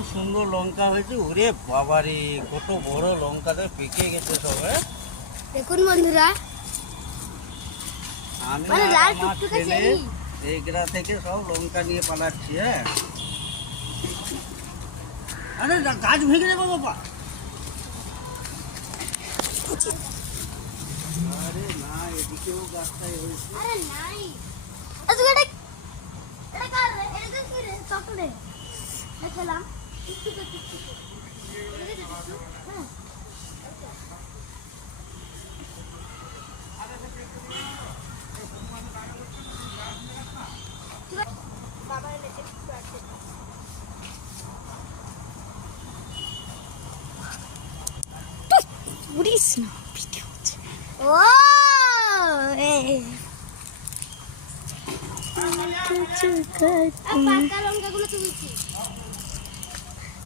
খুব সুন্দর লঙ্কা হয়েছে। ওরে বাবারে, কত বড় লঙ্কাটা পেকে গেছে সব। দেখুন বন্ধুরা, আমি মানে আর লাল আমার টুকটুকে ছেলে চেরি। এই গ্রা থেকে সব লঙ্কা নিয়ে পালাচ্ছি। হ্যাঁ, আরে গাছ ভেঙে যাবো বাবা। আরে না, এদিকেও গাছটাই হয়েছে। আরে নাই, আজকে এটা কার রে? এটা কি রে? চকলে দেখলাম টুকটুকে টুকটুকে। হ্যাঁ, বাবা এনেছে বুড়িস না, ভিডিও হচ্ছে। ও পাকা লঙ্কাগুলো তুমি